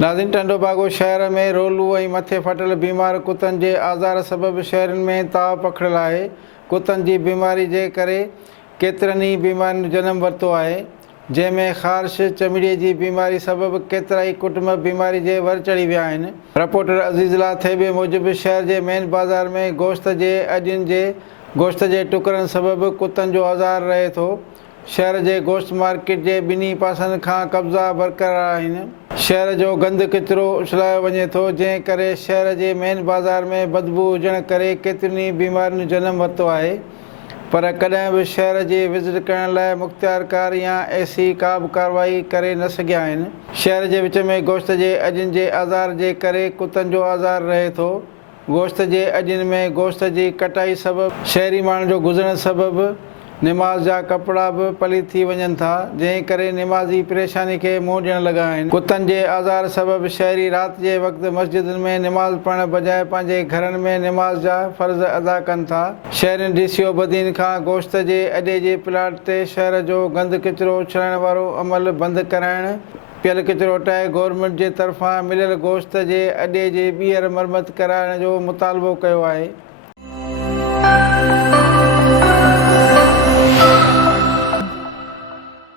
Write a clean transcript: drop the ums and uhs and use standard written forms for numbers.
नाज़रीन, टंडोबागो शहर में रोलू ऐं मथे फटल बीमार कुतनि जे आज़ार सबबि शहरनि में ताव पखिड़ियलु आहे। कुतनि जी बीमारी जे करे केतिरनि ई बीमारियुनि जो जनमु वरितो आहे, जंहिंमें ख़ारिश चमड़ीअ जी बीमारी सबबि केतिरा ई कुटुंब बीमारी जे वर चढ़ी विया आहिनि। रिपोर्टर अज़ीज़ुल्लाह थेबे मूजिबि शहर जे मेन बाज़ार में गोश्त जे अॼुनि जे गोश्त जे टुकरनि सबबि कुतनि जो आज़ार रहे थो। शहर जे गोश्त मार्केट जे ॿिन्ही पासनि खां कब्ज़ा बरक़रार आहिनि। शहर जो गंद किचिरो उछलायो वञे थो, जंहिं करे शहर जे मेन बाज़ार में बदबू हुजण करे केतिरियुनि ई बीमारियुनि जो जनमु वरितो आहे। पर कॾहिं बि शहर जी विज़िट करण लाइ मुख़्तियारकार या ऐसी का बि कार्रवाई करे न सघिया आहिनि। शहर जे विच में गोश्त जे अॼुनि जे आज़ार जे करे कुतनि जो आज़ार रहे थो। गोश्त जे अॼुनि में गोश्त जी कटाई सबबि शहरी माण्हुनि जो गुज़रण सबबि निमाज़ जा कपिड़ा बि पलीत थी वञनि था, जंहिं करे निमाज़ी परेशानी खे मुंहुं ॾियण लॻा आहिनि। कुतनि जे आज़ार सबबि शहरी राति जे वक़्तु मस्जिदुनि में निमाज़ पढ़ण बजाए पंहिंजे घरनि में निमाज़ जा फ़र्ज़ अदा कनि था। शहरी DCO बदीन खां गोश्त जे अॾे जे प्लाट ते शहर जो गंद किचिरो उछलण वारो अमल बंदि कराइण, पियल किचिरो हटाए गवर्नमेंट जे तरफ़ां मिलियल गोश्त जे अॾे जे ॿीहर मरमत कराइण जो मुतालबो कयो आहे।